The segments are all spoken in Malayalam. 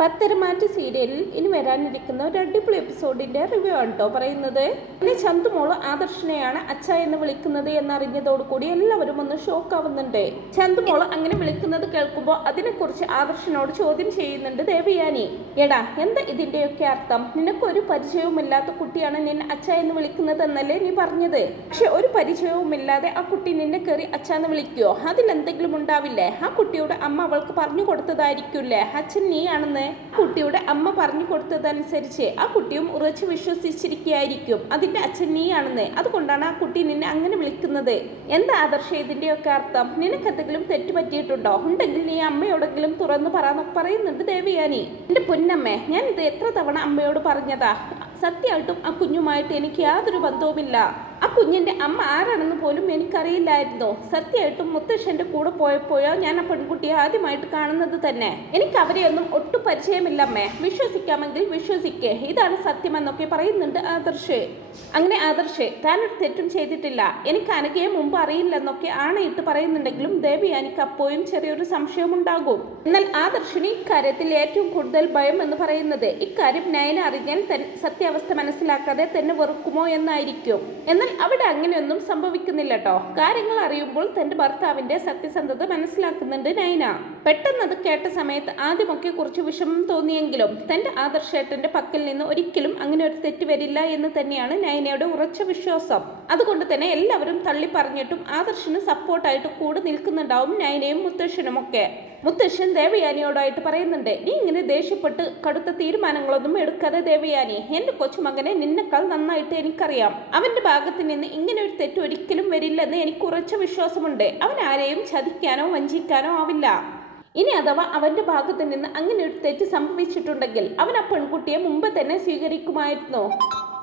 പത്തരമാറ്റ് സീരിയലിൽ ഇനി വരാനിരിക്കുന്ന ഒരു അടിപൊളി എപ്പിസോഡിന്റെ റിവ്യൂ ആണ് കേട്ടോ പറയുന്നത്. പിന്നെ ചന്തുമോൾ ആദർശനെയാണ് അച്ഛ എന്ന് വിളിക്കുന്നത് എന്നറിഞ്ഞതോടുകൂടി എല്ലാവരും ഒന്ന് ഷോക്ക് ആവുന്നുണ്ട്. ചന്തുമോൾ അങ്ങനെ വിളിക്കുന്നത് കേൾക്കുമ്പോൾ അതിനെക്കുറിച്ച് ആദർശനോട് ചോദ്യം ചെയ്യുന്നുണ്ട് ദേവിയാനി. എടാ എന്താ ഇതിന്റെയൊക്കെ അർത്ഥം? നിനക്കൊരു പരിചയവുമില്ലാത്ത കുട്ടിയാണ് നിന്നെ അച്ഛ എന്ന് വിളിക്കുന്നത് എന്നല്ലേ നീ പറഞ്ഞത്? പക്ഷെ ഒരു പരിചയവുമില്ലാതെ ആ കുട്ടി നിന്നെ കയറി അച്ഛ എന്ന് വിളിക്കുവോ? അതിലെന്തെങ്കിലും ഉണ്ടാവില്ലേ? ആ കുട്ടിയുടെ അമ്മ അവൾക്ക് പറഞ്ഞു കൊടുത്തതായിരിക്കില്ലേ? അച്ഛൻ നീയാണെന്ന്. കുട്ടിയുടെ അമ്മ പറഞ്ഞു കൊടുത്തതനുസരിച്ച് ആ കുട്ടിയും ഉറച്ചു വിശ്വസിച്ചിരിക്കുകയായിരിക്കും. അതിന്റെ അച്ഛൻ നീയാണെന്ന്. അതുകൊണ്ടാണ് ആ കുട്ടി നിന്നെ അങ്ങനെ വിളിക്കുന്നത്. എന്താ ആദർശ ഇതിന്റെയൊക്കെ അർത്ഥം? നിനക്കെന്തെങ്കിലും തെറ്റുപറ്റിയിട്ടുണ്ടോ തെറ്റ് പറ്റിയിട്ടുണ്ടോ? ഉണ്ടെങ്കിൽ നീ അമ്മയോടെങ്കിലും തുറന്നു പറയാന്നൊക്കെ പറയുന്നുണ്ട് ദേവിയാനി. എന്റെ പൊന്നമ്മേ ഞാൻ ഇത് എത്ര തവണ അമ്മയോട് പറഞ്ഞതാ? സത്യമായിട്ടും ആ കുഞ്ഞുമായിട്ട് എനിക്ക് യാതൊരു ബന്ധവുമില്ല. ആ കുഞ്ഞിന്റെ അമ്മ ആരാണെന്ന് പോലും എനിക്കറിയില്ലായിരുന്നു? സത്യമായിട്ടും മുത്തശ്ശന്റെ കൂടെ പോയപ്പോഴോ ഞാൻ ആ പെൺകുട്ടിയെ ആദ്യമായിട്ട് കാണുന്നത് തന്നെ. എനിക്ക് അവരെയൊന്നും ഒട്ടും പരിചയമില്ലമ്മേ. വിശ്വസിക്കാമെങ്കിൽ വിശ്വസിക്കേ. ഇതാണ് സത്യമെന്നൊക്കെ പറയുന്നുണ്ട് ആദർശ്. അങ്ങനെ ആദർശ് താനൊരു തെറ്റും ചെയ്തിട്ടില്ല. എനിക്ക് അനഘയെ മുമ്പ് അറിയില്ലെന്നൊക്കെ ആണയിട്ട് പറയുന്നുണ്ടെങ്കിലും ദേവി എനിക്ക് അപ്പോഴും ചെറിയൊരു സംശയമുണ്ടാകും. എന്നാൽ ആദർശിന് ഇക്കാര്യത്തിൽ ഏറ്റവും കൂടുതൽ ഭയം എന്ന് പറയുന്നത് ഇക്കാര്യം നയന അറിഞ്ഞാൽ സത്യാവസ്ഥ മനസ്സിലാക്കാതെ തന്നെ വെറുക്കുമോ എന്നായിരിക്കും. എന്നാൽ അവിടെ അങ്ങനെയൊന്നും സംഭവിക്കുന്നില്ല കേട്ടോ കാര്യങ്ങൾ അറിയുമ്പോൾ തന്റെ ഭർത്താവിന്റെ സത്യസന്ധത മനസ്സിലാക്കുന്നുണ്ട് നയന. പെട്ടെന്ന് അത് കേട്ട സമയത്ത് ആദ്യമൊക്കെ കുറച്ച് വിഷമം തോന്നിയെങ്കിലും തന്റെ ആദർശേട്ടന്റെ പക്കൽ നിന്ന് ഒരിക്കലും അങ്ങനെ ഒരു തെറ്റ് വരില്ല എന്ന് തന്നെയാണ് നയനയുടെ ഉറച്ച വിശ്വാസം. അതുകൊണ്ട് തന്നെ എല്ലാവരും തള്ളി പറഞ്ഞിട്ടും ആദർശന് സപ്പോർട്ടായിട്ട് കൂടെ നിൽക്കുന്നുണ്ടാവും നയനയും മുത്തശ്ശനും ഒക്കെ. മുത്തശ്ശൻ ദേവയാനിയോടായിട്ട് പറയുന്നുണ്ട് നീ ഇങ്ങനെ ദേഷ്യപ്പെട്ട് കടുത്ത തീരുമാനങ്ങളൊന്നും എടുക്കാതെ ദേവയാനി എന്റെ കൊച്ചുമകനെ നിന്നെക്കാൾ നന്നായിട്ട് എനിക്കറിയാം. അവന്റെ ഭാഗത്ത് നിന്ന് ഇങ്ങനെ ഒരു തെറ്റ് ഒരിക്കലും വരില്ലെന്ന് എനിക്ക് ഉറച്ച വിശ്വാസമുണ്ട്. അവൻ ആരെയും ചതിക്കാനോ വഞ്ചിക്കാനോ ആവില്ല. ഇനി അഥവാ അവന്റെ ഭാഗത്ത് നിന്ന് അങ്ങനെ ഒരു തെറ്റ് സംഭവിച്ചിട്ടുണ്ടെങ്കിൽ അവൻ ആ പെൺകുട്ടിയെ മുമ്പ് തന്നെ സ്വീകരിക്കുമായിരുന്നു?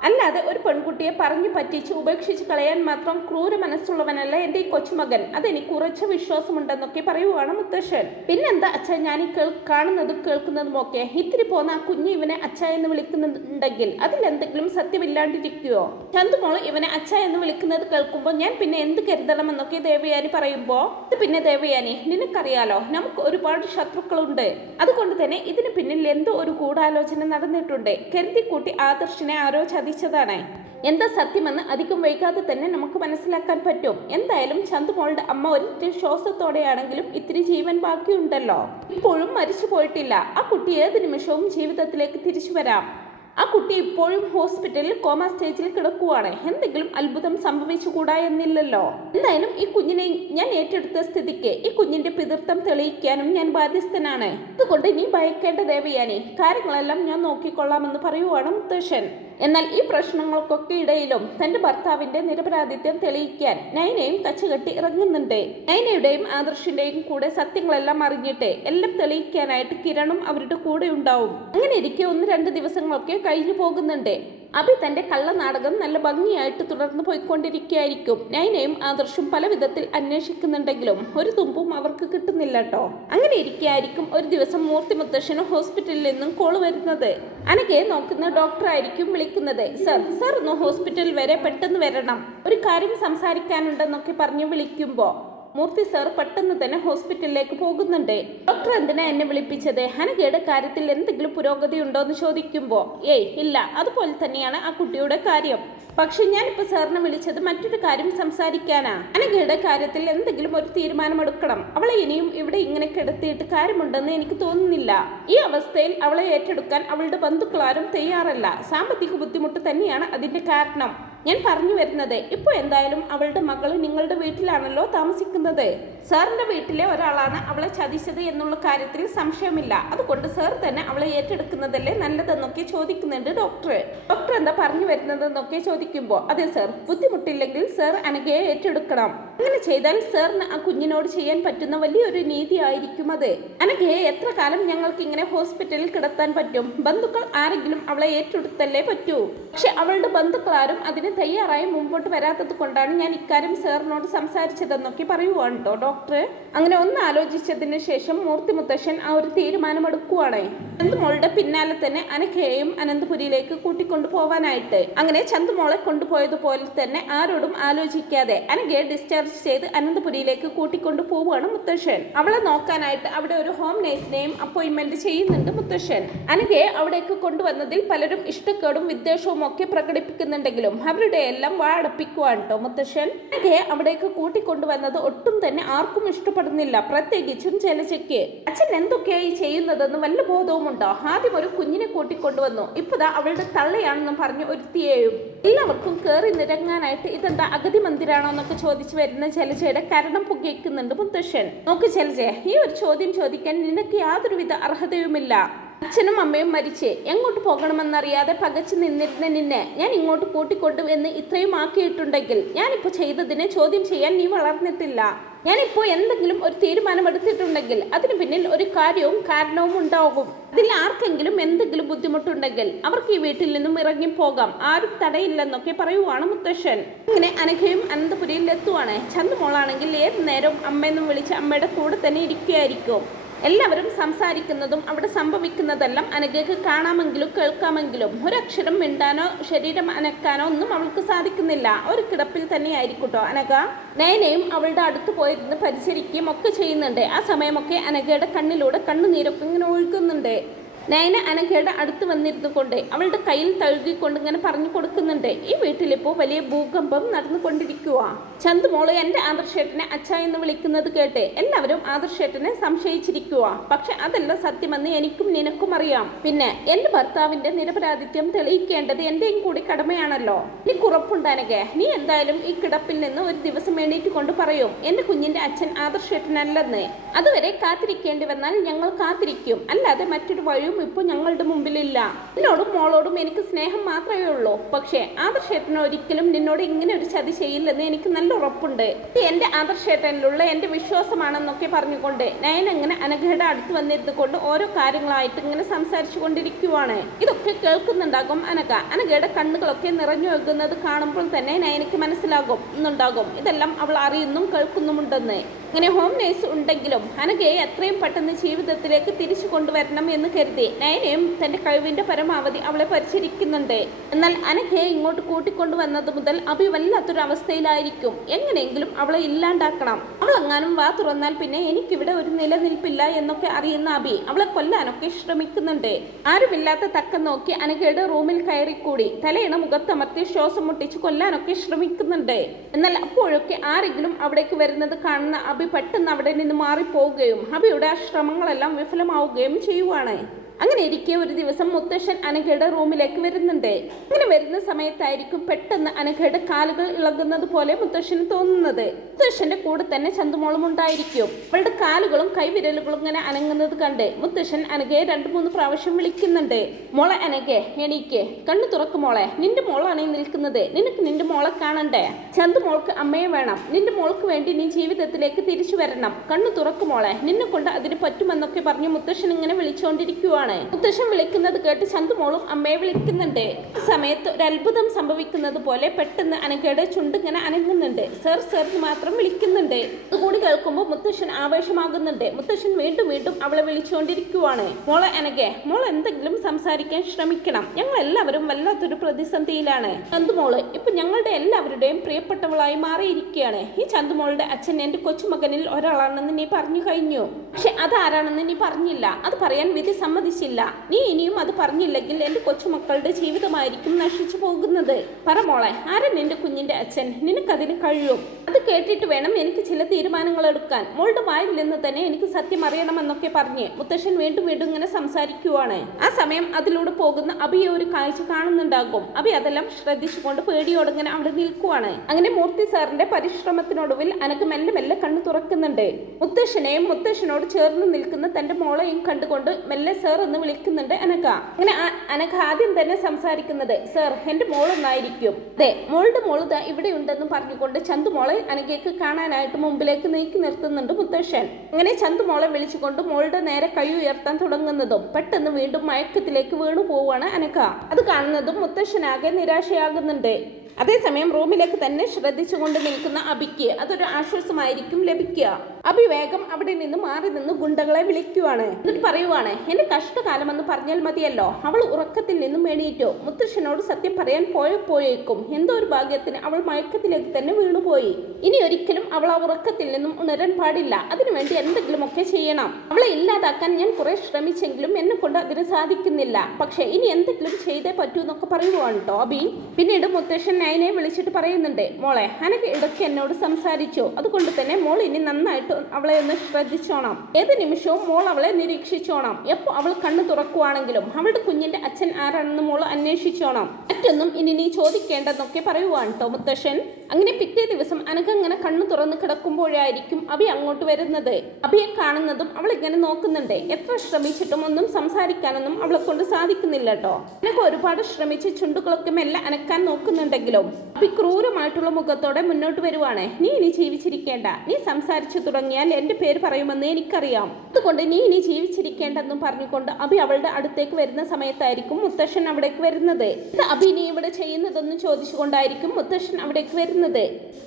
അല്ലാതെ ഒരു പെൺകുട്ടിയെ പറഞ്ഞു പറ്റിച്ച് ഉപേക്ഷിച്ച് കളയാൻ മാത്രം ക്രൂര മനസ്സുള്ളവനല്ല എന്റെ ഈ കൊച്ചുമകൻ. അതെനിക്ക് ഉറച്ച വിശ്വാസമുണ്ടെന്നൊക്കെ പറയുവാണ് മുത്തശ്ശൻ. പിന്നെന്താ അച്ഛ ഞാൻ ഈ കേൾ കാണുന്നതും കേൾക്കുന്നതും ഒക്കെ ഇത്തിരി പോന്ന ആ കുഞ്ഞ് ഇവനെ അച്ഛ എന്ന് വിളിക്കുന്നുണ്ടെങ്കിൽ അതിൽ എന്തെങ്കിലും സത്യമില്ലാണ്ടിരിക്കുവോ? ചന്തുമോൾ ഇവനെ അച്ഛ എന്ന് വിളിക്കുന്നത് കേൾക്കുമ്പോൾ ഞാൻ പിന്നെ എന്ത് കരുതണമെന്നൊക്കെ ദേവയാനി പറയുമ്പോൾ ഇത് പിന്നെ ദേവയാനി നിനക്കറിയാലോ നമുക്ക് ഒരുപാട് ശത്രുക്കളുണ്ട്. അതുകൊണ്ട് തന്നെ ഇതിന് പിന്നിൽ എന്തോ ഒരു ഗൂഢാലോചന നടന്നിട്ടുണ്ട്. കരുതിക്കൂട്ടി ആദർശിനെ ആരോ ചതിച്ചതാണ് എന്താ സത്യമെന്ന് അധികം വൈകാതെ തന്നെ നമുക്ക് മനസ്സിലാക്കാൻ പറ്റും. എന്തായാലും ചന്തുമോളുടെ അമ്മ ഒരിറ്റ ശ്വാസത്തോടെയാണെങ്കിലും ഇത്തിരി ജീവൻ ബാക്കിയുണ്ടല്ലോ. ഇപ്പോഴും മരിച്ചു പോയിട്ടില്ല. ആ കുട്ടി ഏത് നിമിഷവും ജീവിതത്തിലേക്ക് തിരിച്ചു വരാം. ആ കുട്ടി ഇപ്പോഴും ഹോസ്പിറ്റലിൽ കോമ സ്റ്റേജിൽ കിടക്കുവാണ്. എന്തെങ്കിലും അത്ഭുതം സംഭവിച്ചുകൂടാ എന്നില്ലല്ലോ. എന്തായാലും ഈ കുഞ്ഞിനെ ഞാൻ ഏറ്റെടുത്ത സ്ഥിതിക്ക് ഈ കുഞ്ഞിന്റെ പിതൃത്വം തെളിയിക്കാനും ഞാൻ ബാധ്യസ്ഥനാണ്. അതുകൊണ്ട് നീ ഭയക്കേണ്ട ദേവയാനി കാര്യങ്ങളെല്ലാം ഞാൻ നോക്കിക്കൊള്ളാമെന്ന് പറയുവാണ് മുത്തശ്ശൻ. എന്നാൽ ഈ പ്രശ്നങ്ങൾക്കൊക്കെ ഇടയിലും തന്റെ ഭർത്താവിന്റെ നിരപരാധിത്യം തെളിയിക്കാൻ നൈനയും കച്ചുകെട്ടി ഇറങ്ങുന്നുണ്ട്. നൈനയുടെയും ആദർശിന്റെയും കൂടെ സത്യങ്ങളെല്ലാം അറിഞ്ഞിട്ട് എല്ലാം തെളിയിക്കാനായിട്ട് കിരണും അവരുടെ കൂടെ ഉണ്ടാവും. അങ്ങനെ ഇരിക്കെ ഒന്ന് രണ്ട് ദിവസങ്ങളൊക്കെ കഴിഞ്ഞു പോകുന്നുണ്ട്. അഭി തന്റെ കള്ളനാടകം നല്ല ഭംഗിയായിട്ട് തുടർന്ന് പോയിക്കൊണ്ടിരിക്കുകയായിരിക്കും. നൈനയും ആദർശും പല വിധത്തിൽ അന്വേഷിക്കുന്നുണ്ടെങ്കിലും ഒരു തുമ്പും അവർക്ക് കിട്ടുന്നില്ല കേട്ടോ അങ്ങനെ ഇരിക്കുകയായിരിക്കും ഒരു ദിവസം മൂർത്തി മുത്തശ്ശന് ഹോസ്പിറ്റലിൽ നിന്നും കോൾ വരുന്നത്. അനകെ നോക്കുന്ന ഡോക്ടർ ആയിരിക്കും വിളിക്കുന്നത്. സർ സർ ഒന്ന് ഹോസ്പിറ്റൽ വരെ പെട്ടെന്ന് വരണം. ഒരു കാര്യം സംസാരിക്കാനുണ്ടെന്നൊക്കെ പറഞ്ഞ് വിളിക്കുമ്പോൾ മൂർത്തി സാർ പെട്ടെന്ന് തന്നെ ഹോസ്പിറ്റലിലേക്ക് പോകുന്നുണ്ട്. ഡോക്ടർ എന്തിനാ എന്നെ വിളിപ്പിച്ചത്? ഹനകയുടെ കാര്യത്തിൽ എന്തെങ്കിലും പുരോഗതി ഉണ്ടോ എന്ന് ചോദിക്കുമ്പോൾ ഏയ് ഇല്ല. അതുപോലെ തന്നെയാണ് ആ കുട്ടിയുടെ കാര്യം. പക്ഷെ ഞാനിപ്പോൾ സാറിനെ വിളിച്ചത് മറ്റൊരു കാര്യം സംസാരിക്കാനാ. അനഘയുടെ കാര്യത്തിൽ എന്തെങ്കിലും ഒരു തീരുമാനമെടുക്കണം. അവളെ ഇനിയും ഇവിടെ ഇങ്ങനെ കിടത്തിയിട്ട് കാര്യമുണ്ടെന്ന് എനിക്ക് തോന്നുന്നില്ല. ഈ അവസ്ഥയിൽ അവളെ ഏറ്റെടുക്കാൻ അവളുടെ ബന്ധുക്കളാരും തയ്യാറല്ല. സാമ്പത്തിക ബുദ്ധിമുട്ട് തന്നെയാണ് അതിന്റെ കാരണം. ഞാൻ പറഞ്ഞു വരുന്നത് ഇപ്പോൾ എന്തായാലും അവളുടെ മകൾ നിങ്ങളുടെ വീട്ടിലാണല്ലോ താമസിക്കുന്നത്. സാറിന്റെ വീട്ടിലെ ഒരാളാണ് അവളെ ചതിച്ചത് എന്നുള്ള കാര്യത്തിൽ സംശയമില്ല. അതുകൊണ്ട് സാർ തന്നെ അവളെ ഏറ്റെടുക്കുന്നതല്ലേ നല്ലതെന്നൊക്കെ ചോദിക്കുന്നുണ്ട് ഡോക്ടർ. ഡോക്ടർ എന്താ പറഞ്ഞു വരുന്നതെന്നൊക്കെ ചോദിക്കുമ്പോൾ അതെ സാർ ബുദ്ധിമുട്ടില്ലെങ്കിൽ സാർ അനഘയെ ഏറ്റെടുക്കണം. അങ്ങനെ ചെയ്താൽ സാറിന് ആ കുഞ്ഞിനോട് ചെയ്യാൻ പറ്റുന്ന വലിയൊരു നീതി ആയിരിക്കും അത്. അനഘയെ എത്ര കാലം ഞങ്ങൾക്ക് ഇങ്ങനെ ഹോസ്പിറ്റലിൽ കിടത്താൻ പറ്റും? ബന്ധുക്കൾ ആരെങ്കിലും അവളെ ഏറ്റെടുത്തല്ലേ പറ്റൂ? പക്ഷെ അവളുടെ ബന്ധുക്കൾ ആരും അതിന് തയ്യാറായി മുമ്പോട്ട് വരാത്തത് കൊണ്ടാണ് ഞാൻ ഇക്കാര്യം സാറിനോട് സംസാരിച്ചതെന്നൊക്കെ പറയുവാണ് കേട്ടോ ഡോക്ടർ അങ്ങനെ ഒന്ന് ആലോചിച്ചതിന് ശേഷം മൂർത്തി മുത്തശ്ശൻ ആ ഒരു തീരുമാനമെടുക്കുവാണ്. ചന്തുമോളുടെ പിന്നാലെ തന്നെ അനഘയെയും അനന്തപുരിയിലേക്ക് കൂട്ടിക്കൊണ്ടു പോവാനായിട്ട്. അങ്ങനെ ചന്തുമോളെ കൊണ്ടുപോയതുപോലെ തന്നെ ആരോടും ആലോചിക്കാതെ അനഘയെ ഡിസ്ചാർജ് ചർച്ച ചെയ്ത് അനന്തപുരിയിലേക്ക് കൂട്ടിക്കൊണ്ടു പോവുകയാണ് മുത്തശ്ശൻ. അവളെ നോക്കാനായിട്ട് അവിടെ ഒരു ഹോം നേഴ്സിനെയും അപ്പോയിൻമെന്റ് ചെയ്യുന്നുണ്ട് മുത്തശ്ശൻ. അനുകെ അവിടേക്ക് കൊണ്ടുവന്നതിൽ പലരും ഇഷ്ടക്കേടും വിദ്വേഷവും ഒക്കെ പ്രകടിപ്പിക്കുന്നുണ്ടെങ്കിലും അവരുടെ എല്ലാം വാടപ്പിക്കുവാണ് കേട്ടോ മുത്തശ്ശൻ. അനുകെ അവിടേക്ക് കൂട്ടിക്കൊണ്ടുവന്നത് ഒട്ടും തന്നെ ആർക്കും ഇഷ്ടപ്പെടുന്നില്ല. പ്രത്യേകിച്ചും ജലജയ്ക്ക്. അച്ഛൻ എന്തൊക്കെയായി ചെയ്യുന്നതെന്ന് വല്ല ബോധവുമുണ്ടോ ആദ്യം ഒരു കുഞ്ഞിനെ കൂട്ടിക്കൊണ്ടുവന്നു ഇപ്പതാ അവളുടെ തള്ളയാണെന്നും പറഞ്ഞു ഒരുത്തിയേയും. എല്ലാവർക്കും കയറി നിരങ്ങാനായിട്ട് ഇതെന്താ അഗതി മന്ദിരാണോ എന്നൊക്കെ ചോദിച്ചു വരുന്ന ജലജയുടെ കരണം പുകയ്ക്കുന്നുണ്ട് മുത്തശ്ശൻ. നോക്ക് ജലജ ഈ ഒരു ചോദ്യം ചോദിക്കാൻ നിനക്ക് യാതൊരുവിധ അർഹതയുമില്ല. അച്ഛനും അമ്മയും മരിച്ച്. എങ്ങോട്ട് പോകണമെന്നറിയാതെ പകച്ചു നിന്നിരുന്ന നിന്നെ ഞാൻ ഇങ്ങോട്ട് കൂട്ടിക്കൊണ്ടു എന്ന് ഇത്രയും ആക്കിയിട്ടുണ്ടെങ്കിൽ ഞാനിപ്പോൾ ചെയ്തതിനെ ചോദ്യം ചെയ്യാൻ നീ വളർന്നിട്ടില്ല. ഞാനിപ്പോൾ എന്തെങ്കിലും ഒരു തീരുമാനമെടുത്തിട്ടുണ്ടെങ്കിൽ അതിന് പിന്നിൽ ഒരു കാര്യവും കാരണവും ഉണ്ടാകും. അതിൽ ആർക്കെങ്കിലും എന്തെങ്കിലും ബുദ്ധിമുട്ടുണ്ടെങ്കിൽ അവർക്ക് ഈ വീട്ടിൽ നിന്നും ഇറങ്ങി പോകാം ആരും തടയില്ലെന്നൊക്കെ പറയുവാണ് മുത്തശ്ശൻ. ഇങ്ങനെ അനഘയും അനന്തപുരിയിൽ എത്തുവാണ് ചന്തുമോളാണെങ്കിൽ ഏത് നേരവും അമ്മയെന്നും വിളിച്ച് അമ്മയുടെ കൂടെ തന്നെ ഇരിക്കുകയായിരിക്കും. എല്ലാവരും സംസാരിക്കുന്നതും അവിടെ സംഭവിക്കുന്നതെല്ലാം അനഘയ്ക്ക് കാണാമെങ്കിലും കേൾക്കാമെങ്കിലും ഒരക്ഷരം മിണ്ടാനോ ശരീരം അനക്കാനോ ഒന്നും അവൾക്ക് സാധിക്കുന്നില്ല. ഒരു കിടപ്പിൽ തന്നെയായിരിക്കട്ടോ അനഘ. നയനയും അവളുടെ അടുത്ത് പോയിരുന്ന് പരിചരിക്കുകയും ഒക്കെ ചെയ്യുന്നുണ്ട്. ആ സമയമൊക്കെ അനഘയുടെ കണ്ണിലൂടെ കണ്ണുനീരൊക്കെ ഇങ്ങനെ ഒഴുകുന്നുണ്ട്. നയന അനഘയുടെ അടുത്ത് വന്നിരുന്നു കൊണ്ട് അവളുടെ കയ്യിൽ തഴുകിക്കൊണ്ട് ഇങ്ങനെ പറഞ്ഞു കൊടുക്കുന്നുണ്ട് ഈ വീട്ടിലിപ്പോൾ വലിയ ഭൂകമ്പം നടന്നുകൊണ്ടിരിക്കുക ചന്തുമോൾ എന്റെ ആദർശേട്ടനെ അച്ഛ എന്ന് വിളിക്കുന്നത് കേട്ട് എല്ലാവരും ആദർശേട്ടനെ സംശയിച്ചിരിക്കുക പക്ഷെ അതല്ല സത്യമെന്ന് എനിക്കും നിനക്കും അറിയാം. പിന്നെ എന്റെ ഭർത്താവിന്റെ നിരപരാധിത്യം തെളിയിക്കേണ്ടത് എന്റെയും കൂടി കടമയാണല്ലോ. എനിക്ക് ഉറപ്പുണ്ട് അനഘ. നീ എന്തായാലും ഈ കിടപ്പിൽ നിന്ന് ഒരു ദിവസം വേണ്ടിയിട്ട് കൊണ്ട് പറയും എന്റെ കുഞ്ഞിന്റെ അച്ഛൻ ആദർശേട്ടനല്ലെന്ന്. അതുവരെ കാത്തിരിക്കേണ്ടി വന്നാൽ ഞങ്ങൾ കാത്തിരിക്കും. അല്ലാതെ മറ്റൊരു വഴിയും ഇപ്പോൾ ഞങ്ങളുടെ മുമ്പിലില്ല. എന്നോടും മോളോടും എനിക്ക് സ്നേഹം മാത്രമേ ഉള്ളൂ. പക്ഷേ ആദർശേട്ടൻ ഒരിക്കലും നിന്നോട് ഇങ്ങനെ ഒരു ചതി ചെയ്യില്ലെന്ന് എനിക്ക് നല്ല ഉറപ്പുണ്ട്. ഇത് എന്റെ ആദർശേട്ടനിലുള്ള എന്റെ വിശ്വാസമാണെന്നൊക്കെ പറഞ്ഞുകൊണ്ട് നയൻ അങ്ങനെ അനഘയുടെ അടുത്ത് വന്നിരുന്നു കൊണ്ട് ഓരോ കാര്യങ്ങളായിട്ട് ഇങ്ങനെ സംസാരിച്ചു കൊണ്ടിരിക്കുവാണ് ഇതൊക്കെ കേൾക്കുന്നുണ്ടാകും അനഘ. അനഘയുടെ കണ്ണുകളൊക്കെ നിറഞ്ഞു വെക്കുന്നത് കാണുമ്പോൾ തന്നെ നയനയ്ക്ക് മനസ്സിലാകും. എന്നുണ്ടാകും. ഇതെല്ലാം അവൾ അറിയുന്നും കേൾക്കുന്നുമുണ്ടെന്ന്. ഇങ്ങനെ ഹോം നേഴ്സ് ഉണ്ടെങ്കിലും അനഘയെ എത്രയും പെട്ടെന്ന് ജീവിതത്തിലേക്ക് തിരിച്ചു കൊണ്ടുവരണം എന്ന് കരുതി നയനയും തന്റെ കഴിവിന്റെ പരമാവധി അവളെ പരിചരിക്കുന്നുണ്ട്. എന്നാൽ അനഘയെ ഇങ്ങോട്ട് കൂട്ടിക്കൊണ്ടുവന്നത് മുതൽ അഭി വല്ലാത്തൊരു അവസ്ഥയിലായിരിക്കും എങ്ങനെയെങ്കിലും അവളെ ഇല്ലാണ്ടാക്കണം. അവളെങ്ങാനും വാ തുറന്നാൽ പിന്നെ എനിക്കിവിടെ ഒരു നിലനിൽപ്പില്ല എന്നൊക്കെ അറിയുന്ന അഭി അവളെ കൊല്ലാനൊക്കെ ശ്രമിക്കുന്നുണ്ട്. ആരുമില്ലാത്ത തക്കം നോക്കി അനഘയുടെ റൂമിൽ കയറിക്കൂടി. തലയിണ മുഖത്തമർത്തി ശ്വാസം മുട്ടിച്ച് കൊല്ലാനൊക്കെ ശ്രമിക്കുന്നുണ്ട്. എന്നാൽ അപ്പോഴൊക്കെ ആരെങ്കിലും അവിടേക്ക് വരുന്നത് കാണുന്ന അഭി പെട്ടെന്ന് അവിടെ നിന്ന് മാറിപ്പോവുകയും ഹബിയുടെ ആ ശ്രമങ്ങളെല്ലാം വിഫലമാവുകയും ചെയ്യുവാണ്. അങ്ങനെ ഇരിക്കെ ഒരു ദിവസം മുത്തശ്ശൻ അനഘയുടെ റൂമിലേക്ക് വരുന്നുണ്ട്. അങ്ങനെ വരുന്ന സമയത്തായിരിക്കും പെട്ടെന്ന് അനഘയുടെ കാലുകൾ ഇളകുന്നത് പോലെ മുത്തശ്ശന് തോന്നുന്നത്. മുത്തശ്ശന്റെ കൂടെ തന്നെ ചന്തുമോളും ഉണ്ടായിരിക്കും. അവളുടെ കാലുകളും കൈവിരലുകളും ഇങ്ങനെ അനങ്ങുന്നത് കണ്ട് മുത്തശ്ശൻ അനഘയെ രണ്ടു മൂന്ന് പ്രാവശ്യം വിളിക്കുന്നുണ്ട്. മോളെ അനകെ എണീക്ക്. കണ്ണു തുറക്ക് മോളെ. നിന്റെ മോളാണ് നിൽക്കുന്നത്. നിനക്ക് നിന്റെ മോളെ കാണണ്ടേ? ചന്തു മോൾക്ക് അമ്മയെ വേണം. നിന്റെ മോൾക്ക് വേണ്ടി നീ ജീവിതത്തിലേക്ക് തിരിച്ചു വരണം. കണ്ണു തുറക്ക് മോളെ. നിന്നെ കൊണ്ട് അതിന് പറ്റുമെന്നൊക്കെ പറഞ്ഞ് മുത്തശ്ശൻ ഇങ്ങനെ വിളിച്ചുകൊണ്ടിരിക്കുവാണ് മുത്തശ്ശൻ വിളിക്കുന്നത് കേട്ട് ചന്തുമോളും അമ്മയെ വിളിക്കുന്നുണ്ട്. സമയത്ത് ഒരു അത്ഭുതം സംഭവിക്കുന്നത് പോലെ പെട്ടെന്ന് അനഘയുടെ ചുണ്ടിങ്ങനെ അനങ്ങുന്നുണ്ട്. സർ സർ എന്ന് മാത്രം വിളിക്കുന്നുണ്ട്. അതുകൂടി കേൾക്കുമ്പോൾ മുത്തശ്ശൻ ആവേശമാകുന്നുണ്ട്. മുത്തശ്ശൻ വീണ്ടും വീണ്ടും അവളെ വിളിച്ചുകൊണ്ടിരിക്കുവാണ്. മോളെ എനക്ക് മോൾ എന്തെങ്കിലും സംസാരിക്കാൻ ശ്രമിക്കണം. ഞങ്ങൾ എല്ലാവരും വല്ലാത്തൊരു പ്രതിസന്ധിയിലാണ്. ചന്തുമോൾ ഇപ്പൊ ഞങ്ങളുടെ എല്ലാവരുടെയും പ്രിയപ്പെട്ടവളായി മാറിയിരിക്കുകയാണ്. ഈ ചന്തുമോളുടെ അച്ഛൻ എന്റെ കൊച്ചുമകനിൽ ഒരാളാണെന്ന് നീ പറഞ്ഞു കഴിഞ്ഞു. പക്ഷെ അതാരാണെന്ന് നീ പറഞ്ഞില്ല. അത് പറയാൻ വിധി സമ്മതിച്ചില്ല. നീ ഇനിയും അത് പറഞ്ഞില്ലെങ്കിൽ എന്റെ കൊച്ചുമക്കളുടെ ജീവിതമായിരിക്കും നശിച്ചു പോകുന്നത്. പറ മോളെ ആരാ നിന്റെ കുഞ്ഞിന്റെ അച്ഛൻ? നിനക്കതിന് കഴിയും. അത് കേട്ടിട്ട് വേണം എനിക്ക് ചില തീരുമാനങ്ങൾ എടുക്കാൻ. മോളുടെ വായിൽ നിന്ന് തന്നെ എനിക്ക് സത്യം അറിയണമെന്നൊക്കെ പറഞ്ഞ് മുത്തശ്ശൻ വീണ്ടും വീണ്ടും ഇങ്ങനെ സംസാരിക്കുവാണ്. ആ സമയം അതിലൂടെ പോകുന്ന അബിയെ ഒരു കാഴ്ച കാണുന്നുണ്ടാകും. അഭി അതെല്ലാം ശ്രദ്ധിച്ചുകൊണ്ട് പേടിയോടെ ഇങ്ങനെ അവിടെ നിൽക്കുവാണ്. അങ്ങനെ മൂർത്തി സാറിന്റെ പരിശ്രമത്തിനൊടുവിൽ അനക്ക് മെല്ലെ മെല്ലെ കണ്ണു തുറക്കുന്നുണ്ട്. മുത്തശ്ശനെയും മുത്തശ്ശനോട് ചേർന്ന് നിൽക്കുന്ന തന്റെ മോളെയും കണ്ടുകൊണ്ട് മെല്ലെ സാർ എന്ന് വിളിക്കുന്നുണ്ട് അനക്ക അങ്ങനെ അനക്ക ആദ്യം തന്നെ സംസാരിക്കുന്നത് സാർ എന്റെ മോളൊന്നായിരിക്കും. അതെ മോളുടെ മോൾ ദാ ഇവിടെ ഉണ്ടെന്ന് പറഞ്ഞുകൊണ്ട് ചന്തു മോളെ അനകയ്ക്ക് കാണാനായിട്ട് മുമ്പിലേക്ക് നീക്കി നിർത്തുന്നുണ്ട് മുത്തശ്ശൻ. അങ്ങനെ ചന്തു മോളെ വിളിച്ചുകൊണ്ട് മോളുടെ നേരെ കൈ ഉയർത്താൻ തുടങ്ങുന്നതും പെട്ടെന്ന് വീണ്ടും മയക്കത്തിലേക്ക് വീണു പോവുകയാണ് അനക്ക അത് കാണുന്നതും മുത്തശ്ശനാകെ നിരാശയാകുന്നുണ്ട്. അതേസമയം റൂമിലേക്ക് തന്നെ ശ്രദ്ധിച്ചുകൊണ്ട് നിൽക്കുന്ന അബിക്ക് അതൊരു ആശ്വാസമായിരിക്കും ലഭിക്കുക. അഭി വേഗം അവിടെ നിന്ന് മാറി നിന്ന് ഗുണ്ടകളെ വിളിക്കുവാണ്. എന്നിട്ട് പറയുവാണ് എന്റെ കഷ്ടകാലം എന്ന് പറഞ്ഞാൽ മതിയല്ലോ. അവൾ ഉറക്കത്തിൽ നിന്നും എണീറ്റു. മുത്തശ്ശനോട് സത്യം പറയാൻ പോയപ്പോഴേക്കും എന്തോ ഒരു ഭാഗ്യത്തിന് അവൾ മയക്കത്തിലേക്ക് തന്നെ വീണുപോയി. ഇനി ഒരിക്കലും അവൾ ആ ഉറക്കത്തിൽ നിന്നും ഉണരാൻ പാടില്ല. അതിനുവേണ്ടി എന്തെങ്കിലുമൊക്കെ ചെയ്യണം. അവളെ ഇല്ലാതാക്കാൻ ഞാൻ കുറെ ശ്രമിച്ചെങ്കിലും എന്നെ കൊണ്ട് അതിന് സാധിക്കുന്നില്ല. പക്ഷെ ഇനി എന്തെങ്കിലും ചെയ്തേ പറ്റൂ എന്നൊക്കെ പറയുവാണ് അബി പിന്നീട് മുത്തശ്ശൻ നയനെ വിളിച്ചിട്ട് പറയുന്നുണ്ട് മോളെ അനക്ക് ഇടയ്ക്ക് എന്നോട് സംസാരിച്ചു. അതുകൊണ്ട് തന്നെ മോൾ ഇനി നന്നായിട്ട് അവളെ ഒന്ന് ശ്രദ്ധിച്ചോണം. ഏത് നിമിഷവും മോൾ അവളെ നിരീക്ഷിച്ചോണം. എപ്പോ അവൾ കണ്ണു തുറക്കുവാണെങ്കിലും അവളുടെ കുഞ്ഞിന്റെ അച്ഛൻ ആരാണെന്ന് മോൾ അന്വേഷിച്ചോണം. മറ്റൊന്നും ഇനി നീ ചോദിക്കേണ്ടെന്നൊക്കെ പറയുവാണ് കേട്ടോ മുത്തശ്ശൻ. അങ്ങനെ പിറ്റേ ദിവസം അനഘ ഇങ്ങനെ കണ്ണു തുറന്ന് കിടക്കുമ്പോഴായിരിക്കും അഭി അങ്ങോട്ട് വരുന്നത്. അഭിയെ കാണുന്നതും അവൾ ഇങ്ങനെ നോക്കുന്നുണ്ട്. എത്ര ശ്രമിച്ചിട്ടും ഒന്നും സംസാരിക്കാനൊന്നും അവളെ കൊണ്ട് സാധിക്കുന്നില്ല കേട്ടോ അനക്ക് ഒരുപാട് ശ്രമിച്ച് ചുണ്ടുകളൊക്കെ മെല്ലെ അനക്കാൻ നോക്കുന്നുണ്ടെങ്കിലും അഭി ക്രൂരമായിട്ടുള്ള മുഖത്തോടെ മുന്നോട്ട് വരുവാണ്. നീ ഇനി ജീവിച്ചിരിക്കേണ്ട. നീ സംസാരിച്ചു തുടങ്ങിയാൽ എന്റെ പേര് പറയുമെന്ന് എനിക്കറിയാം. അതുകൊണ്ട് നീ ഇനി ജീവിച്ചിരിക്കേണ്ടെന്നും പറഞ്ഞുകൊണ്ട് അഭി അവളുടെ അടുത്തേക്ക് വരുന്ന സമയത്തായിരിക്കും മുത്തശ്ശൻ അവിടേക്ക് വരുന്നത്. അബി നീ ഇവിടെ ചെയ്യുന്നതെന്ന് ചോദിച്ചുകൊണ്ടായിരിക്കും മുത്തശ്ശൻ അവിടേക്ക് വരുന്നത്.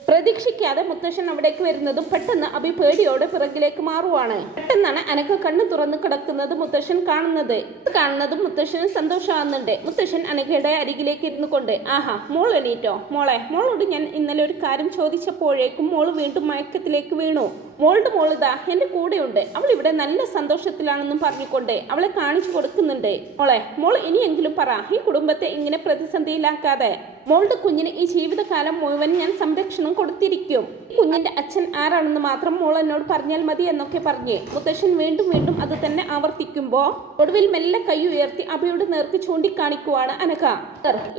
പ്രതീക്ഷിക്കാതെ മുത്തശ്ശൻ അവിടേക്ക് വരുന്നതും പെട്ടെന്ന് അബി പേടിയോടെ പിറകിലേക്ക് മാറുവാണ്. പെട്ടെന്നാണ് അനക്ക കണ്ണു തുറന്നു കിടക്കുന്നത് മുത്തശ്ശൻ കാണുന്നത്. കാണുന്നതും മുത്തശ്ശന് സന്തോഷമാകുന്നുണ്ട് മുത്തശ്ശൻ അനകയുടെ അരികിലേക്ക് ഇരുന്നു കൊണ്ട് ആഹാ മോൾ എണീറ്റോ? മോളെ മോളോട് ഞാൻ ഇന്നലെ ഒരു കാര്യം ചോദിച്ചപ്പോഴേക്കും മോൾ വീണ്ടും മയക്കത്തിലേക്ക് വീണു. മോളുടെ മോളിതാ എന്റെ കൂടെയുണ്ട്. അവൾ ഇവിടെ നല്ല സന്തോഷത്തിലാണെന്നും പറഞ്ഞുകൊണ്ട് അവളെ കാണിച്ചു കൊടുക്കുന്നുണ്ട്. മോളെ മോൾ ഇനിയെങ്കിലും പറ. ഈ കുടുംബത്തെ ഇങ്ങനെ പ്രതിസന്ധിയിലാക്കാതെ. മോളുടെ കുഞ്ഞിന് ഈ ജീവിതകാലം മുഴുവൻ ഞാൻ സംരക്ഷണം കൊടുത്തിരിക്കും. കുഞ്ഞിന്റെ അച്ഛൻ ആരാണെന്ന് മാത്രം മോൾ എന്നോട് പറഞ്ഞാൽ മതി എന്നൊക്കെ പറഞ്ഞു മുത്തശ്ശൻ വീണ്ടും വീണ്ടും അത് തന്നെ ആവർത്തിക്കുമ്പോ ഒടുവിൽ മെല്ലെ കൈ ഉയർത്തി അഭയുടെ നേർക്ക് ചൂണ്ടിക്കാണിക്കുവാണ് അനഘ.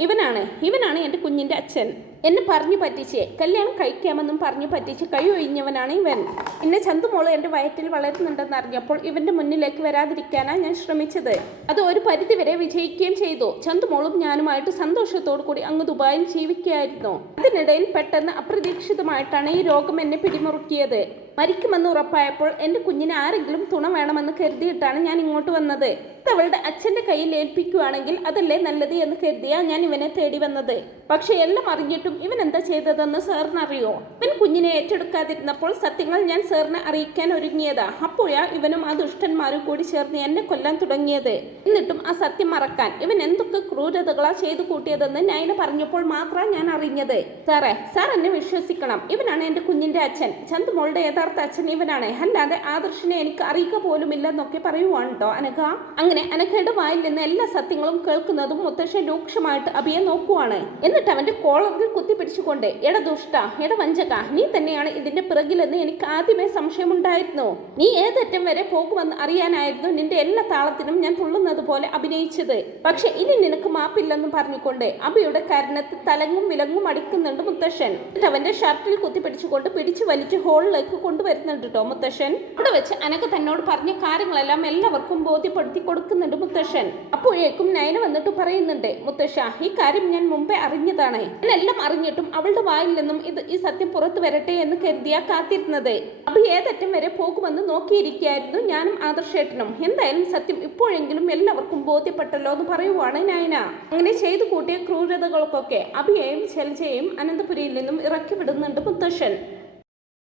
ഇവനാണ് ഇവനാണ് എന്റെ കുഞ്ഞിന്റെ അച്ഛൻ. എന്നെ പറഞ്ഞു പറ്റിച്ചേ. കല്യാണം കഴിക്കാമെന്നും പറഞ്ഞു പറ്റിച്ച് കൈ ഒഴിഞ്ഞവനാണ് ഇവൻ. എന്നെ ചന്തുമോൾ എന്റെ വയറ്റിൽ വളരുന്നുണ്ടെന്ന് അറിഞ്ഞപ്പോൾ ഇവന്റെ മുന്നിലേക്ക് വരാതിരിക്കാനാണ് ഞാൻ ശ്രമിച്ചത്. അത് ഒരു പരിധിവരെ വിജയിക്കുകയും ചെയ്തു. ചന്തുമോളും ഞാനുമായിട്ട് സന്തോഷത്തോടു കൂടി അങ്ങ് ദുബായിൽ ജീവിക്കുകയായിരുന്നു. അതിനിടയിൽ പെട്ടെന്ന് അപ്രതീക്ഷിതമായിട്ടാണ് ഈ രോഗം എന്നെ പിടിമുറുക്കിയത്. മരിക്കുമെന്ന് ഉറപ്പായപ്പോൾ എന്റെ കുഞ്ഞിന് ആരെങ്കിലും തുണ വേണമെന്ന് കരുതിയിട്ടാണ് ഞാൻ ഇങ്ങോട്ട് വന്നത്. അവളുടെ അച്ഛന്റെ കയ്യിൽ ഏൽപ്പിക്കുകയാണെങ്കിൽ അതല്ലേ നല്ലത് എന്ന് കരുതിയാ ഞാൻ ഇവനെ തേടി വന്നത്. പക്ഷേ എല്ലാം അറിഞ്ഞിട്ടും ഇവൻ എന്താ ചെയ്തതെന്ന് സാറിന് അറിയോ ഇവൻ കുഞ്ഞിനെ ഏറ്റെടുക്കാതിരുന്നപ്പോൾ സത്യങ്ങൾ ഞാൻ സാറിനെ അറിയിക്കാൻ ഒരുങ്ങിയതാ. അപ്പോഴാ ഇവനും ആ ദുഷ്ടന്മാരും കൂടി ചേർന്ന് എന്നെ കൊല്ലാൻ തുടങ്ങിയത്. എന്നിട്ടും ആ സത്യം മറക്കാൻ ഇവൻ എന്തൊക്കെ ക്രൂരതകളാ ചെയ്തു കൂട്ടിയതെന്ന് ഞാനിനെ പറഞ്ഞപ്പോൾ മാത്രമാണ് ഞാൻ അറിഞ്ഞത്. സാറേ സാർ എന്നെ വിശ്വസിക്കണം. ഇവനാണ് എന്റെ കുഞ്ഞിന്റെ അച്ഛൻ. ചന്തുമോളുടെ യഥാർത്ഥ അച്ഛൻ ഇവനാണ് അല്ലാതെ ആദർശിനെ എനിക്ക് അറിയുക പോലുമില്ലെന്നൊക്കെ പറയുവാണ് കേട്ടോ അനഘ. അങ്ങനെ അനഘയുടെ വായിൽ നിന്ന് എല്ലാ സത്യങ്ങളും കേൾക്കുന്നതും മുത്തശ്ശൻ രൂക്ഷമായിട്ട് അഭിയെ നോക്കുവാണ്. എന്നിട്ട് അവന്റെ കോളറിൽ കുത്തിപ്പിടിച്ചുകൊണ്ട് എട ദുഷ്ട എട വഞ്ചക നീ തന്നെയാണ് ഇതിന്റെ പിറകിലെന്ന് എനിക്ക് ആദ്യമേ സംശയമുണ്ടായിരുന്നു. നീ ഏതറ്റം വരെ പോകുമെന്ന് അറിയാനായിരുന്നു നിന്റെ എല്ലാ താളത്തിനും ഞാൻ തുള്ളുന്നത് പോലെ അഭിനയിച്ചത്. പക്ഷെ ഇനി നിനക്ക് മാപ്പില്ലെന്ന് പറഞ്ഞുകൊണ്ട് അഭിയുടെ കരണത്തിൽ തലങ്ങും വിലങ്ങും അടിക്കുന്നുണ്ട് മുത്തശ്ശൻ. എന്നിട്ട് അവന്റെ ഷർട്ടിൽ കുത്തിപ്പിടിച്ചുകൊണ്ട് പിടിച്ചു വലിച്ച് ഹോളിലേക്ക് കൊണ്ടുവരുന്നുണ്ട് കേട്ടോ മുത്തശ്ശൻ. അവിടെ വെച്ച് അനക്ക് തന്നോട് പറഞ്ഞ കാര്യങ്ങളെല്ലാം എല്ലാവർക്കും ബോധ്യപ്പെടുത്തി കൊടുക്കുന്നുണ്ട് മുത്തശ്ശൻ. അപ്പോഴേക്കും നയന വന്നിട്ട് പറയുന്നുണ്ട് മുത്തശ്ശ ഈ കാര്യം ഞാൻ മുമ്പേ അറിഞ്ഞതാണ്. എല്ലാം അറിഞ്ഞിട്ടും അവളുടെ വായിൽ നിന്നും ഇത് ഈ സത്യം പുറത്തു വരട്ടെ എന്ന് കരുതിയാ കാത്തിരുന്നത്. അപ്പൊ ഏതറ്റം വരെ പോകുമെന്ന് നോക്കിയിരിക്കുകയായിരുന്നു ഞാനും ആദർശേട്ടനും. എന്തായാലും സത്യം ഇപ്പോഴെങ്കിലും എല്ലാവർക്കും ബോധ്യപ്പെട്ടല്ലോ എന്ന് പറയുവാണ് നയന. അങ്ങനെ ചെയ്തു കൂട്ടിയ ക്രൂരതകൾക്കൊക്കെ അഭിയെയും ശൈലജയെയും അനന്തപുരിയിൽ നിന്നും ഇറക്കി വിടുന്നുണ്ട് മുത്തശ്ശൻ.